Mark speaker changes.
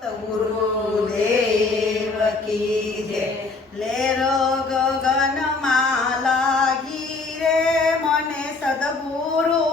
Speaker 1: ગુરુદેવ કી જય લેરો ગગનમાં લાગી રે મને સદગુરુ